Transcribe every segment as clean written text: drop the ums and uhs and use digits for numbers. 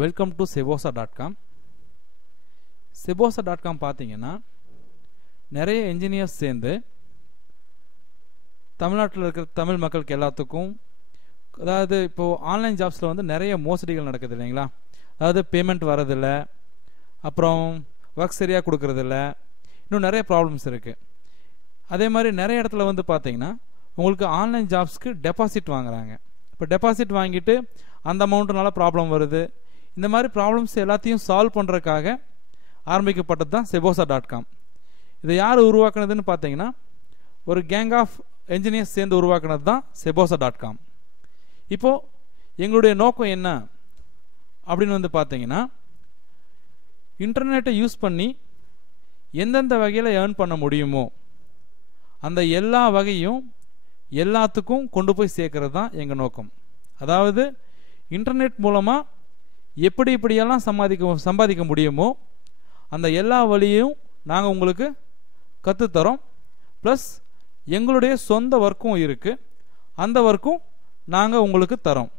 Welcome to sebosa.com. sebosa.com பார்த்தீங்கன்னா நிறைய engineers சேர்ந்து தமிழ்நாட்டில் இருக்கிற தமிழ் மக்களுக்கு எல்லாத்துக்கும், அதாவது இப்போது ஆன்லைன் ஜாப்ஸில் வந்து நிறைய மோசடிகள் நடக்குது இல்லைங்களா. அதாவது பேமெண்ட் வரதில்ல, அப்புறம் ஒர்க் சரியாக கொடுக்கறதில்ல, இன்னும் நிறைய ப்ராப்ளம்ஸ் இருக்குது. அதே மாதிரி நிறைய இடத்துல வந்து பார்த்தீங்கன்னா உங்களுக்கு ஆன்லைன் ஜாப்ஸ்க்கு டெபாசிட் வாங்குறாங்க. இப்போ டெபாசிட் வாங்கிட்டு அந்த அமௌண்ட்டுனால ப்ராப்ளம் வருது. இந்த மாதிரி ப்ராப்ளம்ஸ் எல்லாத்தையும் சால்வ் பண்ணுறதுக்காக ஆரம்பிக்கப்பட்டது தான் sebosa.com. இதை யார் உருவாக்குனதுன்னு பார்த்தீங்கன்னா ஒரு கேங் ஆஃப் என்ஜினியர்ஸ் சேர்ந்து உருவாக்குனது தான் sebosa.com. இப்போது எங்களுடைய நோக்கம் என்ன அப்படின்னு வந்து பார்த்தீங்கன்னா, இன்டர்நெட்டை யூஸ் பண்ணி எந்தெந்த வகையில் ஏர்ன் பண்ண முடியுமோ அந்த எல்லா வகையும் எல்லாத்துக்கும் கொண்டு போய் சேர்க்கறது தான் எங்கள் நோக்கம். அதாவது இன்டர்நெட் மூலமாக எப்படி இப்படியெல்லாம் சம்பாதிக்க முடியுமோ அந்த எல்லா வழியையும் நாங்கள் உங்களுக்கு கற்றுத்தரோம். ப்ளஸ் எங்களுடைய சொந்த ஒர்க்கும் இருக்குது, அந்த ஒர்க்கும் நாங்கள் உங்களுக்கு தரோம்.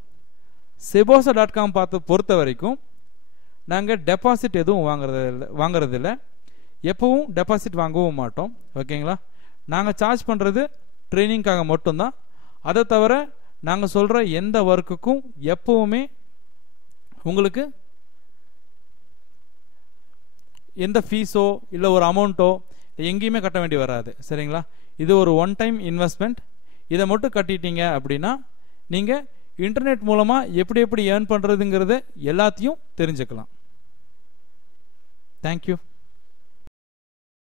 sebosa.com பொறுத்த வரைக்கும் நாங்கள் டெபாசிட் எதுவும் வாங்குறதில்ல, எப்பவும் டெபாசிட் வாங்கவும் மாட்டோம். ஓகேங்களா. நாங்கள் சார்ஜ் பண்ணுறது ட்ரைனிங்காக மட்டும்தான். அதை தவிர நாங்கள் சொல்கிற எந்த ஒர்க்குக்கும் எப்பவுமே உங்களுக்கு எந்த ஃபீஸோ இல்லை ஒரு அமௌண்ட்டோ எங்கேயுமே கட்ட வேண்டி வராது. சரிங்களா. இது ஒரு ஒன் டைம் இன்வெஸ்ட்மெண்ட். இதை மட்டும் கட்டிட்டீங்க அப்படின்னா நீங்கள் இன்டர்நெட் மூலமாக எப்படி ஏர்ன் பண்ணுறதுங்கிறத எல்லாத்தையும் தெரிஞ்சுக்கலாம். தேங்க்யூ.